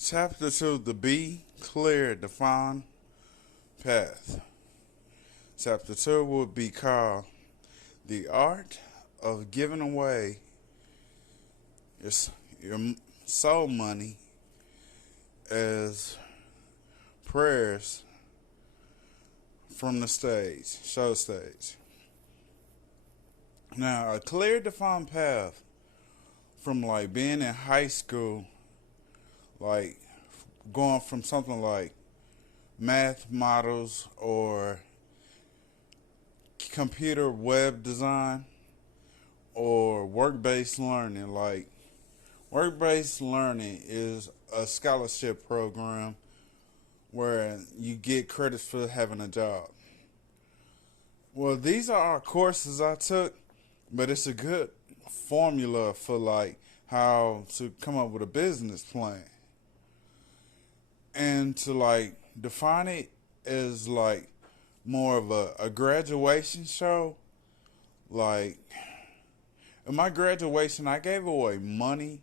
Chapter 2, the Be Clear, Define Path. Chapter 2 would be called The Art of Giving Away Your, your Soul Money as Prayers from the show stage. Now, a clear, defined path from like being in high school, like going from something like math models or computer web design or work-based learning. Like work-based learning is a scholarship program where you get credits for having a job. Well, these are our courses I took, but it's a good formula for like how to come up with a business plan and to like define it as like more of a graduation show. Like in my graduation, I gave away money.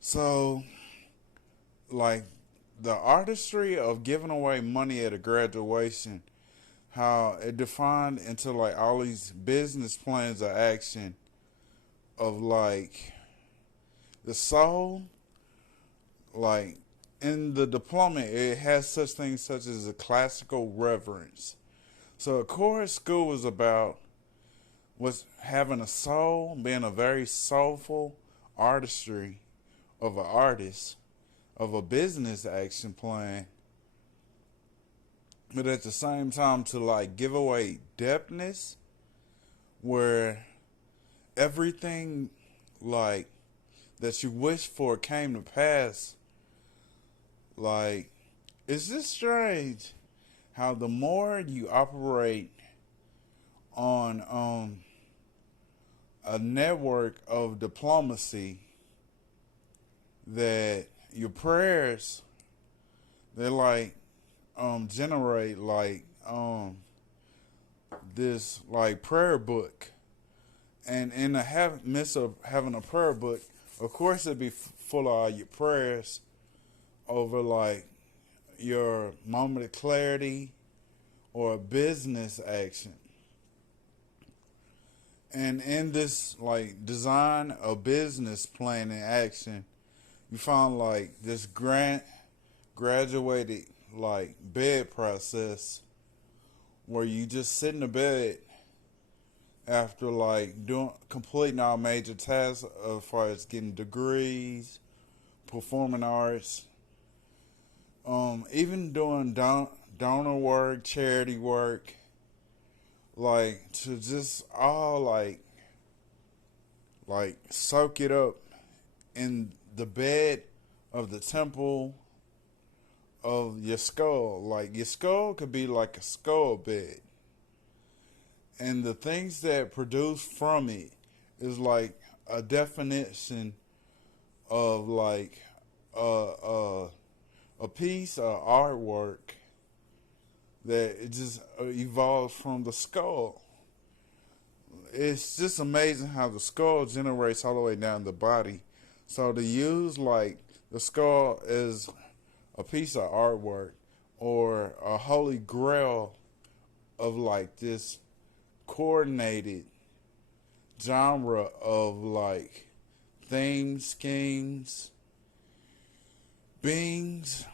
So like the artistry of giving away money at a graduation, how it defined into like all these business plans of action of like the soul, like in the diploma it has such things such as a classical reverence. So of course school was about was having a soul, being a very soulful artistry of an artist, of a business action plan, but at the same time to like give away depthness where everything like that you wished for came to pass. Like it's just strange how the more you operate on a network of diplomacy, that your prayers they like generate like this like prayer book, and in the midst of having a prayer book, of course it'd be full of all your prayers over like your moment of clarity or a business action. And in this like design a business plan in action, you found like this graduated like bed process where you just sit in the bed after like completing all major tasks as far as getting degrees, performing arts, even doing donor work, charity work, like to just all like soak it up in the bed of the temple of your skull. Like your skull could be like a skull bed, and the things that produce from it is like a definition of like a piece of artwork that it just evolves from the skull. It's just amazing how the skull generates all the way down the body. So to use like the skull as a piece of artwork or a holy grail of like this coordinated genre of like themes, schemes, beings,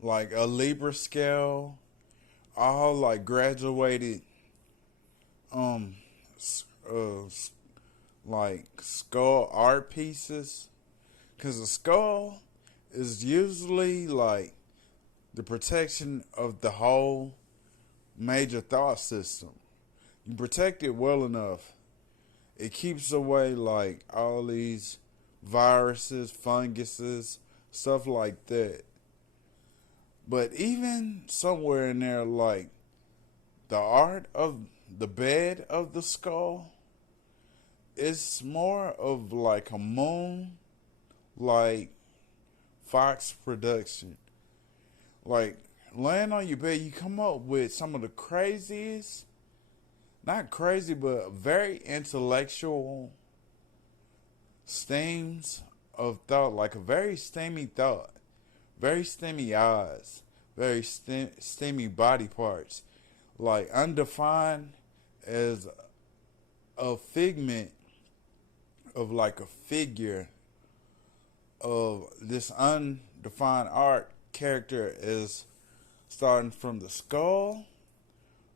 like a Libra scale, all like graduated, like skull art pieces. Because a skull is usually like the protection of the whole major thought system. You protect it well enough, it keeps away like all these viruses, funguses, stuff like that. But even somewhere in there, like the art of the bed of the skull, it's more of like a moon, like Fox production. Like laying on your bed, you come up with some of the craziest, not crazy, but very intellectual themes of thought, like a very steamy thought, very steamy eyes, very steamy body parts, like undefined as a figment of like a figure of this undefined art character is starting from the skull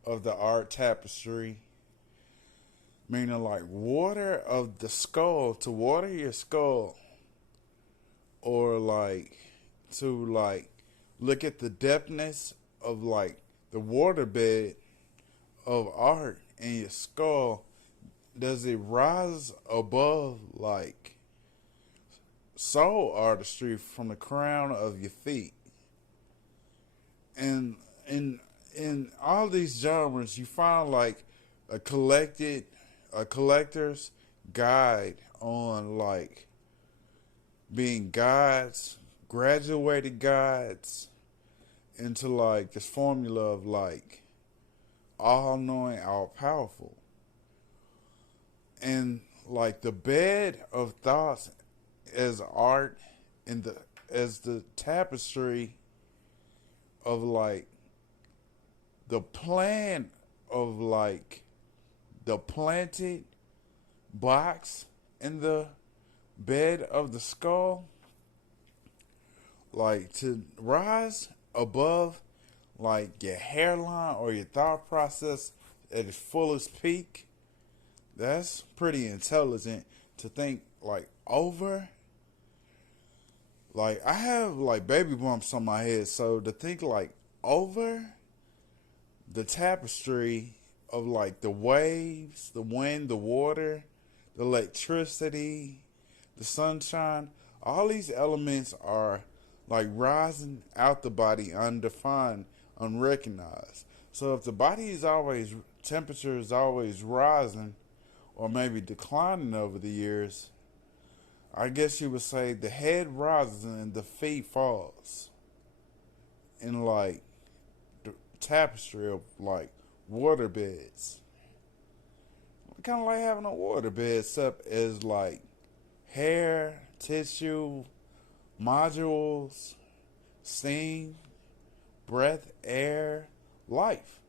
of the art tapestry, meaning like water of the skull, to water your skull, or like to like look at the depthness of like the waterbed of art in your skull. Does it rise above like soul artistry from the crown of your feet? And in all these genres, you find like a collector's guide on like being guides, graduated guides into like this formula of like all knowing, all powerful. And like the bed of thoughts as art and as the tapestry of like the plan of like the planted box in the bed of the skull, like to rise above like your hairline or your thought process at its fullest peak. That's pretty intelligent to think like over. Like I have like baby bumps on my head, so to think like over the tapestry of like the waves, the wind, the water, the electricity, the sunshine, all these elements are like rising out the body undefined, unrecognized. So if the body is always, temperature is always rising or maybe declining over the years, I guess you would say the head rises and the feet falls in like the tapestry of like water beds. Kind of like having a water bed, except as like hair, tissue, modules, steam, breath, air, life.